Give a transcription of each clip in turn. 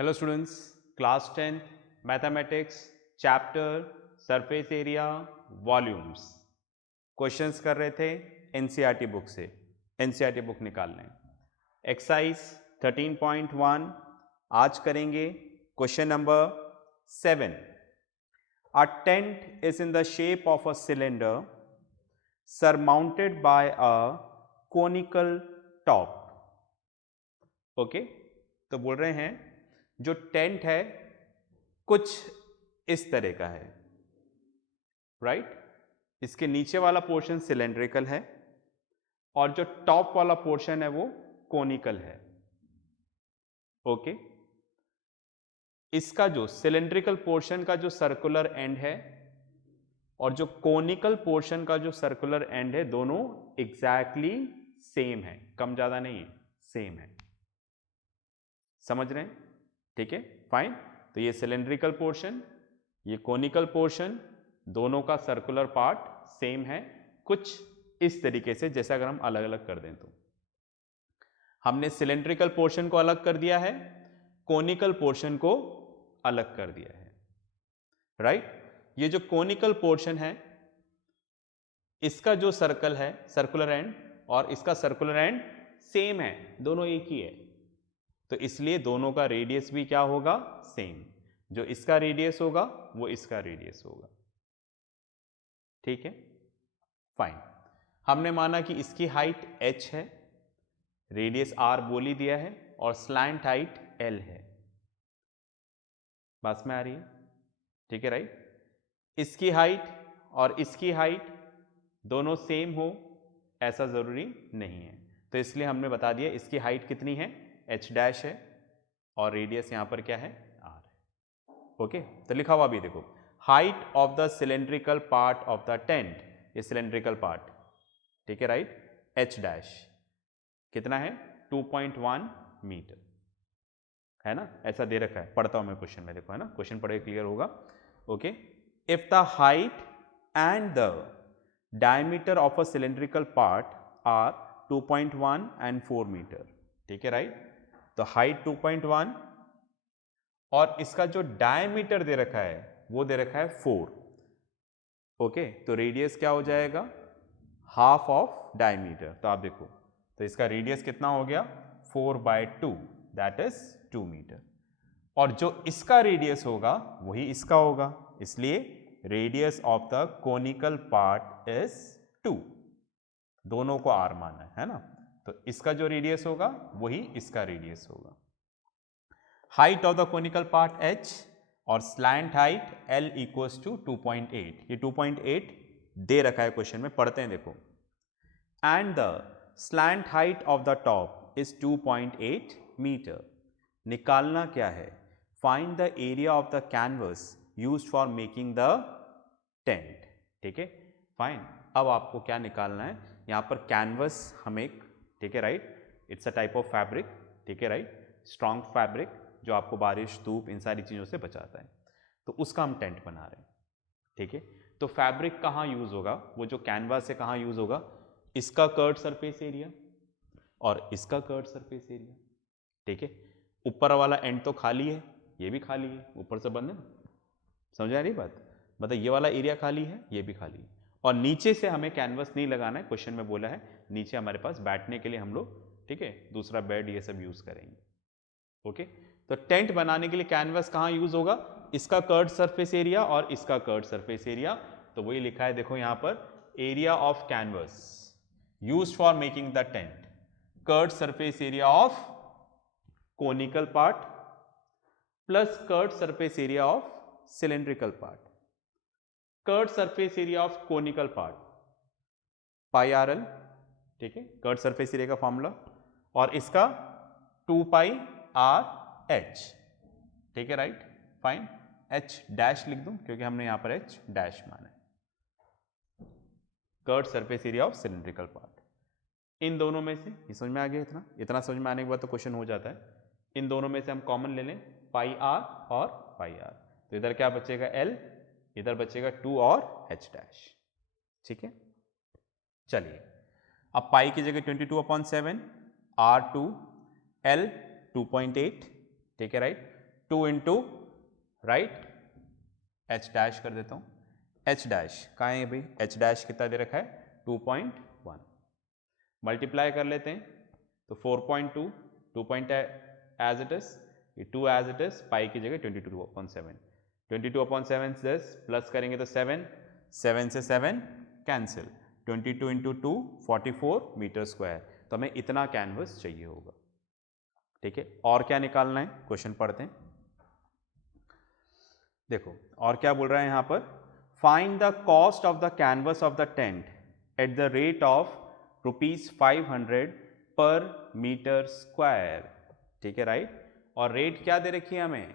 Hello students, class 10th mathematics chapter surface area volumes questions कर रहे थे NCERT book से। एनसीईआरटी बुक निकालना है। एक्सरसाइज 13.1 आज करेंगे question number 7। A tent is in the shape of a cylinder surmounted by a conical top। Okay, तो बोल रहे हैं जो टेंट है कुछ इस तरह का है, राइट। इसके नीचे वाला पोर्शन सिलेंड्रिकल है और जो टॉप वाला पोर्शन है वो कोनिकल है। ओके, इसका जो सिलेंड्रिकल पोर्शन का जो सर्कुलर एंड है और जो कोनिकल पोर्शन का जो सर्कुलर एंड है दोनों एग्जैक्टली सेम है, कम ज्यादा नहीं है, सेम है। समझ रहे हैं? ठीक है, फाइन। तो ये सिलेंड्रिकल पोर्शन, ये कोनिकल पोर्शन, दोनों का सर्कुलर पार्ट सेम है, कुछ इस तरीके से। जैसे अगर हम अलग अलग कर दें तो हमने सिलेंड्रिकल पोर्शन को अलग कर दिया है, कोनिकल पोर्शन को अलग कर दिया है, राइट। ये जो कोनिकल पोर्शन है इसका जो सर्कल है, सर्कुलर एंड, और इसका सर्कुलर एंड सेम है, दोनों एक ही है। तो इसलिए दोनों का रेडियस भी क्या होगा? सेम। जो इसका रेडियस होगा वो इसका रेडियस होगा। ठीक है, फाइन। हमने माना कि इसकी हाइट h है, रेडियस r बोल ही दिया है, और स्लैंट हाइट l है। बात में आ रही है? ठीक है, राइट। इसकी हाइट और इसकी हाइट दोनों सेम हो ऐसा जरूरी नहीं है, तो इसलिए हमने बता दिया इसकी हाइट कितनी है, h डैश है, और रेडियस यहां पर क्या है, r है। ओके, तो लिखा हुआ भी देखो, height of the cylindrical part of the tent, ये सिलेंड्रिकल पार्ट, ठीक है, राइट, h डैश कितना है, 2.1 मीटर, है ना, ऐसा दे रखा है। पढ़ता हूं मैं क्वेश्चन में, देखो, है ना, क्वेश्चन पढ़े क्लियर होगा। Okay, if the height and the diameter of a cylindrical part are 2.1 and 4 metre, ठीक है, राइट। तो हाइट 2.1 और इसका जो डायमीटर दे रखा है वो दे रखा है 4। ओके, तो रेडियस क्या हो जाएगा, हाफ ऑफ डायमीटर। तो आप देखो, तो इसका रेडियस कितना हो गया, 4/2, दैट इज 2 मीटर। और जो इसका रेडियस होगा वही इसका होगा, इसलिए radius of the conical part is 2। दोनों को r माना है ना, तो इसका जो रेडियस होगा वही इसका रेडियस होगा। Height of the conical part h और slant height l equals to 2.8। ये 2.8 दे रखा है क्वेश्चन में, पढ़ते हैं देखो। And the slant height of the top is 2.8 metre. निकालना क्या है, find the area of the canvas used for making the tent. ठीक है, फाइन। अब आपको क्या निकालना है, यहाँ पर कैनवस हमें, ठीक है, right, it's a type of fabric, ठीक है, राइट, स्ट्रॉन्ग फैब्रिक जो आपको बारिश, धूप, इन सारी चीज़ों से बचाता है, तो उसका हम टेंट बना रहे हैं। ठीक है, तो फैब्रिक कहाँ यूज होगा, वो जो कैनवास है कहाँ यूज होगा, इसका कर्ड सरफेस एरिया और इसका कर्ड सरफेस एरिया। ठीक है, ऊपर वाला एंड तो खाली है, ये भी खाली है, ऊपर से बंद है ना, समझ आ रही बात, मतलब ये वाला एरिया खाली है, ये भी खाली है, और नीचे से हमें कैनवस नहीं लगाना है, क्वेश्चन में बोला है नीचे हमारे पास बैठने के लिए हम लोग, ठीक है, दूसरा बेड ये सब यूज करेंगे। ओके, तो टेंट बनाने के लिए कैनवस कहाँ यूज होगा, इसका कर्ड सरफेस एरिया और इसका कर्ड सरफेस एरिया, तो वही लिखा है देखो यहां पर, area of canvas used for making the tent, curd surface area of conical part plus curd surface area of cylindrical part. Curd surface area of conical part pi r l, ठीक है, curved surface area का formula, और इसका 2πr/h, ठीक है, right, fine. h dash लिख दूं क्योंकि हमने यहां पर h डैश माना है, curved surface area of cylindrical part. इन दोनों में से, ये समझ में आ गया, इतना इतना समझ में आने के बाद तो क्वेश्चन हो जाता है। इन दोनों में से हम कॉमन ले लें, πr और πr, तो इधर क्या बचेगा, l, इधर बचेगा 2 और h डैश। ठीक है, चलिए, अब पाई की जगह 22/7, r2, l 2.8, ठीक है, right, 2 into right H dash कर देता हूँ, एच डैश कहाँ है भाई, एच डैश कितना दे रखा है 2.1, मल्टीप्लाई कर लेते हैं तो 4.2, 2 एज इट इज, ये 2 एज इट इज, पाई की जगह 22/7, 22/7 10 प्लस करेंगे तो 7, 7 से 7 कैंसिल, 22 इंटू 2 44 मीटर स्क्वायर, तो हमें इतना कैनवस चाहिए होगा। ठीक है, और क्या निकालना है, क्वेश्चन पढ़ते हैं। देखो और क्या बोल रहा है यहाँ पर, find the cost of the canvas of the tent at the rate of ₹500 पर मीटर स्क्वायर। ठीक है राइट, और रेट क्या दे रखी है हमें,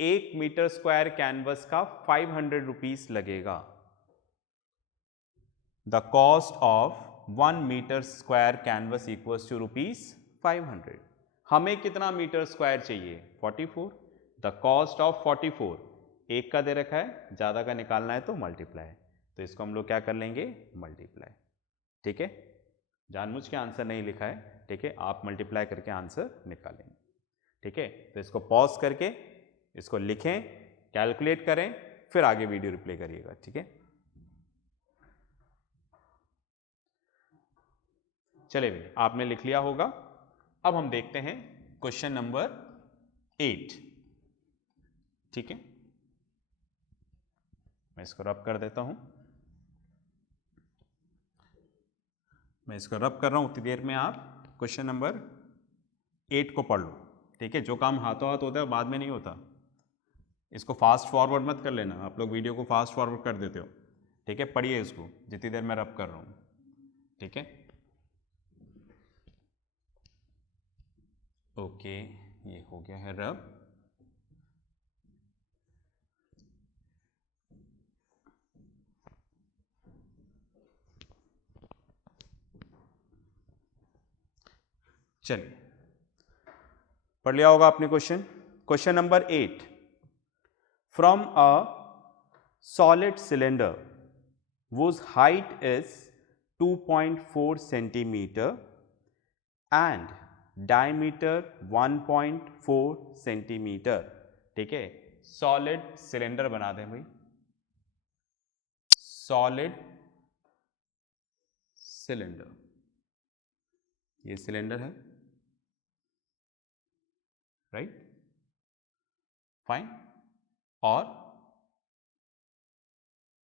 1 मीटर स्क्वायर कैनवस का 500 रुपीज लगेगा। The cost of 1 metre square canvas equals to ₹500। हमें कितना मीटर स्क्वायर चाहिए 44, द कॉस्ट ऑफ 44 एक का दे रखा है, ज्यादा का निकालना है तो मल्टीप्लाई, तो इसको हम लोग क्या कर लेंगे मल्टीप्लाई। ठीक है, जानबूझ के आंसर नहीं लिखा है, ठीक है, आप मल्टीप्लाई करके आंसर निकालेंगे। ठीक है, तो इसको पॉज करके इसको लिखें, कैलकुलेट करें, फिर आगे वीडियो रिप्ले करिएगा। ठीक है, चलिए भाई आपने लिख लिया होगा। अब हम देखते हैं क्वेश्चन नंबर 8। ठीक है, मैं इसको रब कर देता हूं, मैं इसको रब कर रहा हूं, उतनी देर में आप क्वेश्चन नंबर 8 को पढ़ लो। ठीक है, जो काम हाथों हाथ होता है बाद में नहीं होता, इसको फास्ट फॉरवर्ड मत कर लेना, आप लोग वीडियो को फास्ट फॉरवर्ड कर देते हो। ठीक है, पढ़िए इसको जितनी देर मैं रब कर रहा हूं। ठीक है, ओके, ये हो गया है रब। चलिए पढ़ लिया होगा आपने question. Question number 8, from a solid cylinder whose height is 2.4 centimeter and diameter 1.4 centimetre. ठीक है, सॉलिड सिलेंडर बना दें भाई, सॉलिड सिलेंडर, ये सिलेंडर है राइट, फाइन, और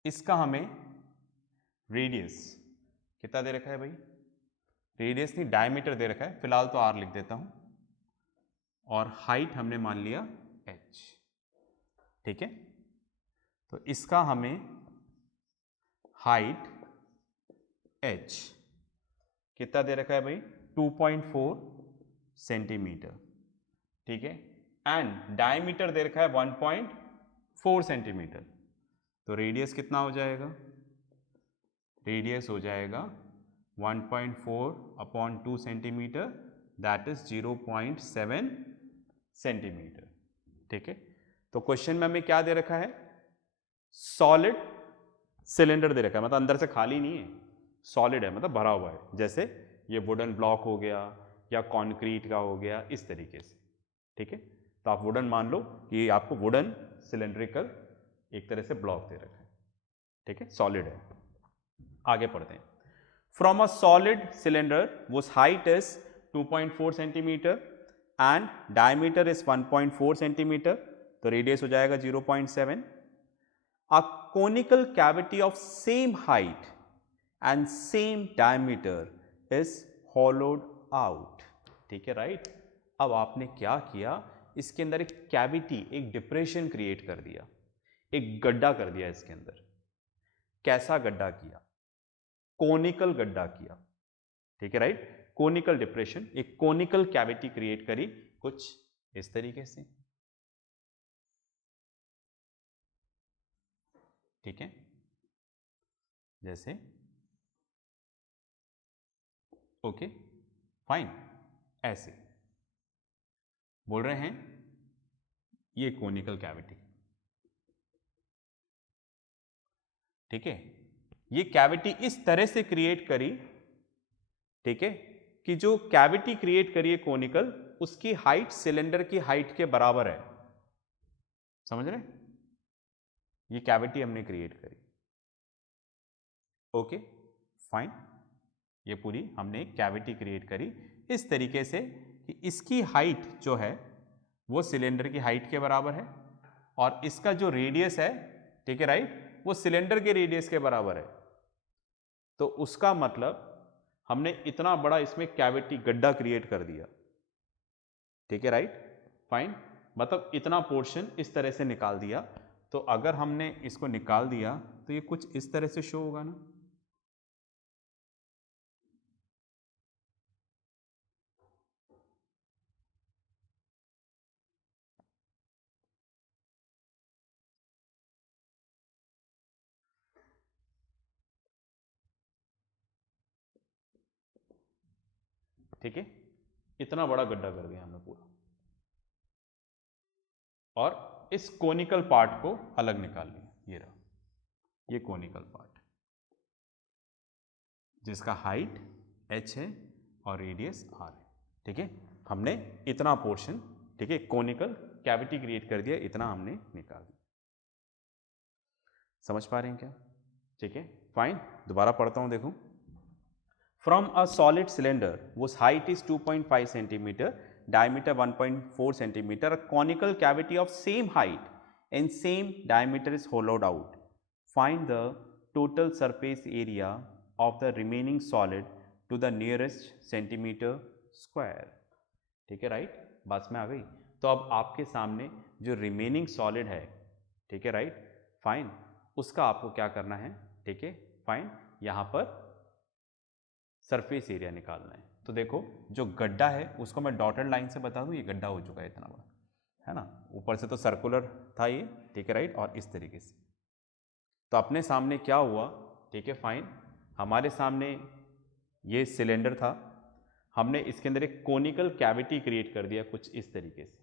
इसका हमें रेडियस कितना दे रखा है भाई, रेडियस नहीं डायमीटर दे रखा है, फिलहाल तो r लिख देता हूं, और हाइट हमने मान लिया h। ठीक है, तो इसका हमें हाइट h कितना दे रखा है भाई 2.4 सेंटीमीटर। ठीक है, एंड डायमीटर दे रखा है 1.4 सेंटीमीटर, तो रेडियस कितना हो जाएगा, रेडियस हो जाएगा 1.4/2 सेंटीमीटर, दैट इज 0.7 सेंटीमीटर। ठीक है, तो क्वेश्चन में हमें क्या दे रखा है, सॉलिड सिलेंडर दे रखा है, मतलब अंदर से खाली नहीं है, सॉलिड है मतलब भरा हुआ है, जैसे ये वुडन ब्लॉक हो गया या कॉन्क्रीट का हो गया, इस तरीके से। ठीक है, तो आप वुडन मान लो कि आपको वुडन सिलेंड्रिकल एक तरह से ब्लॉक दे रखा है। ठीक है, सॉलिड है। आगे पढ़ते हैं, from a solid cylinder whose height is 2.4 centimetre and diameter is 1.4 centimetre, तो रेडियस हो जाएगा 0.7। A conical cavity of same height and same diameter is होलोड out. ठीक है राइट, अब आपने क्या किया, इसके अंदर एक कैविटी, एक डिप्रेशन क्रिएट कर दिया, एक गड्ढा कर दिया इसके अंदर। कैसा गड्ढा किया, कोनिकल गड्ढा किया। ठीक है राइट, कोनिकल डिप्रेशन, एक कोनिकल कैविटी क्रिएट करी कुछ इस तरीके से। ठीक है, जैसे ओके फाइन, ऐसे बोल रहे हैं ये कोनिकल कैविटी। ठीक है, ये कैविटी इस तरह से क्रिएट करी, ठीक है, कि जो कैविटी क्रिएट करी है कोनिकल, उसकी हाइट सिलेंडर की हाइट के बराबर है। समझ रहे? ये कैविटी हमने क्रिएट करी। ओके फाइन, ये पूरी हमने कैविटी क्रिएट करी इस तरीके से कि इसकी हाइट जो है वो सिलेंडर की हाइट के बराबर है और इसका जो रेडियस है, ठीक है राइट, वो सिलेंडर के रेडियस के बराबर है। तो उसका मतलब हमने इतना बड़ा इसमें कैविटी गड्ढा क्रिएट कर दिया, ठीक है राइट, फाइन, मतलब इतना पोर्शन इस तरह से निकाल दिया। तो अगर हमने इसको निकाल दिया तो ये कुछ इस तरह से शो होगा ना, ठीक है, इतना बड़ा गड्ढा कर दिया हमने पूरा और इस कोनिकल पार्ट को अलग निकाल लिया। ये रहा, ये कोनिकल पार्ट जिसका हाइट h है और रेडियस r है, ठीक है। हमने इतना पोर्शन, ठीक है, कोनिकल कैविटी क्रिएट कर दिया, इतना हमने निकाल दिया। समझ पा रहे हैं क्या? ठीक है फाइन, दोबारा पढ़ता हूं, देखो। From a solid cylinder whose height is 2.5 centimeter, diameter 1.4 centimeter, a conical cavity of same height and same diameter is hollowed out. Find the total surface area of the remaining solid to the nearest centimeter square. ठीक है right, बात में आ गई। तो अब आपके सामने जो रिमेनिंग सॉलिड है, ठीक है राइट, फाइन, उसका आपको क्या करना है, ठीक है फाइन, यहाँ पर सरफेस एरिया निकालना है। तो देखो जो गड्ढा है उसको मैं डॉटेड लाइन से बता दूं, ये गड्ढा हो चुका है इतना बड़ा, है ना, ऊपर से तो सर्कुलर था ये, ठीक है राइट, और इस तरीके से। तो अपने सामने क्या हुआ, ठीक है फाइन, हमारे सामने ये सिलेंडर था, हमने इसके अंदर एक कोनिकल कैविटी क्रिएट कर दिया कुछ इस तरीके से।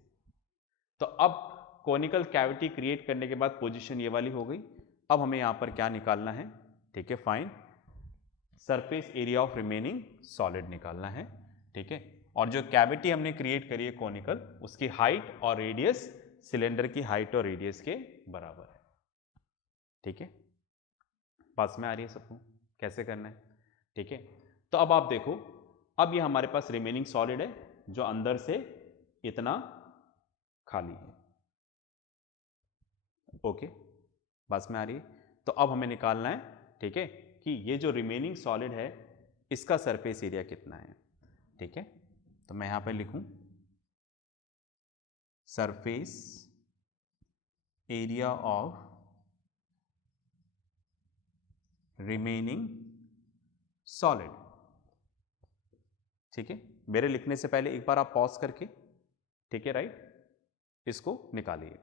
तो अब कोनिकल कैविटी क्रिएट करने के बाद पोजीशन ये वाली हो गई। अब हमें यहाँ पर क्या निकालना है, ठीक है fine, surface area of remaining solid निकालना है, ठीक है। और जो कैविटी हमने क्रिएट करी है कोनिकल, उसकी हाइट और रेडियस सिलेंडर की हाइट और रेडियस के बराबर है, ठीक है। पास में आ रही है सबको कैसे करना है, ठीक है। तो अब आप देखो, अब ये हमारे पास रिमेनिंग सॉलिड है जो अंदर से इतना खाली है, ओके, बस में आ रही है। तो अब हमें निकालना है, ठीक है, कि ये जो रिमेनिंग सॉलिड है इसका सरफेस एरिया कितना है, ठीक है। तो मैं यहां पर लिखूं surface area of remaining solid, ठीक है। मेरे लिखने से पहले एक बार आप पॉज करके, ठीक है राइट, इसको निकालिए।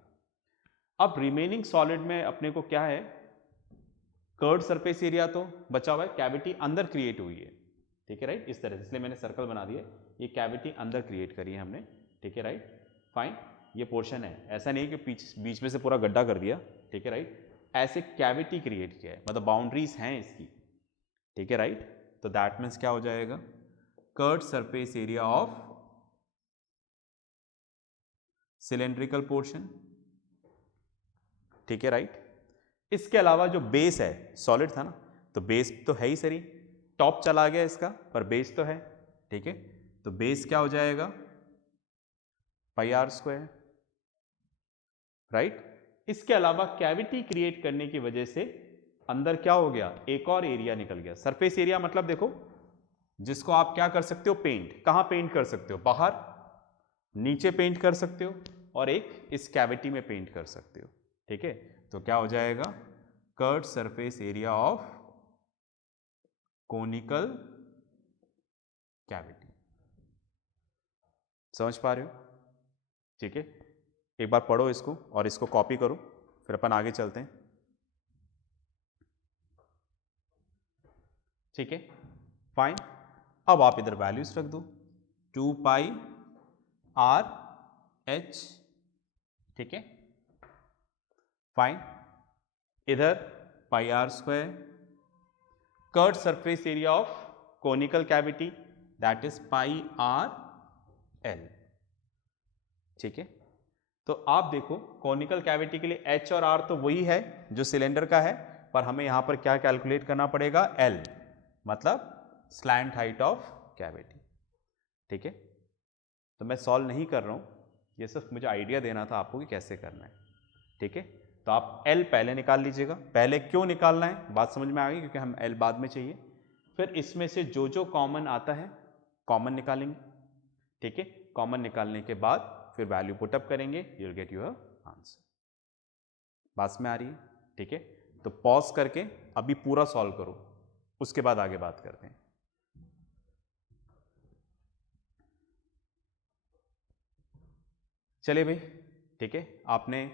अब रिमेनिंग सॉलिड में अपने को क्या है, कर्व्ड सरफेस एरिया तो बचा हुआ है, कैविटी अंदर क्रिएट हुई है, ठीक है राइट, इस तरह से, इसलिए मैंने सर्कल बना दिया, ये कैविटी अंदर क्रिएट करी है हमने, ठीक है राइट, फाइन। ये पोर्शन है, ऐसा नहीं है कि बीच में से पूरा गड्ढा कर दिया, ठीक है राइट, ऐसे कैविटी क्रिएट किया है, मतलब बाउंड्रीज हैं इसकी, ठीक है राइट। तो दैट मीन्स क्या हो जाएगा, curved surface area of cylindrical portion, ठीक है राइट। इसके अलावा जो बेस है, सॉलिड था ना, तो बेस तो है ही सही, टॉप चला गया इसका, पर बेस तो है, ठीक है। तो बेस क्या हो जाएगा, पाई आर स्क्वायर, राइट। इसके अलावा कैविटी क्रिएट करने की वजह से अंदर क्या हो गया, एक और एरिया निकल गया। सरफेस एरिया मतलब देखो, जिसको आप क्या कर सकते हो, पेंट, कहां पेंट कर सकते हो, बाहर, नीचे पेंट कर सकते हो, और एक इस कैविटी में पेंट कर सकते हो, ठीक है। तो क्या हो जाएगा, curved surface area of conical cavity. समझ पा रहे हो, ठीक है। एक बार पढ़ो इसको और इसको कॉपी करो, फिर अपन आगे चलते हैं, ठीक है फाइन। अब आप इधर वैल्यूज रख दो, 2 पाई आर एच, ठीक है फाइन, इधर pi r square, curved surface area of conical cavity that is pi r l, ठीक है। तो आप देखो कॉनिकल कैविटी के लिए एच और आर तो वही है जो सिलेंडर का है, पर हमें यहां पर क्या कैलकुलेट करना पड़ेगा, एल, मतलब स्लैंट हाइट ऑफ कैविटी। ठीक है, तो मैं सॉल्व नहीं कर रहा हूं, ये सिर्फ मुझे आइडिया देना था आपको कि कैसे करना है। ठीक है, तो आप एल पहले निकाल लीजिएगा। पहले क्यों निकालना है बात समझ में आ गई, क्योंकि हम एल बाद में चाहिए। फिर इसमें से जो जो कॉमन आता है कॉमन निकालेंगे। ठीक है, कॉमन निकालने के बाद फिर वैल्यू पुटअप करेंगे, you will get your answer. बात में आ रही है? ठीक है, तो पॉज करके अभी पूरा सॉल्व करो, उसके बाद आगे बात करते हैं। चलिए भाई, ठीक है, आपने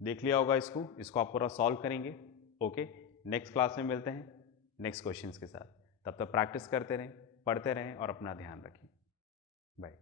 देख लिया होगा इसको आप पूरा सॉल्व करेंगे। ओके, नेक्स्ट क्लास में मिलते हैं नेक्स्ट क्वेश्चंस के साथ। तब तक प्रैक्टिस करते रहें, पढ़ते रहें और अपना ध्यान रखें। बाय।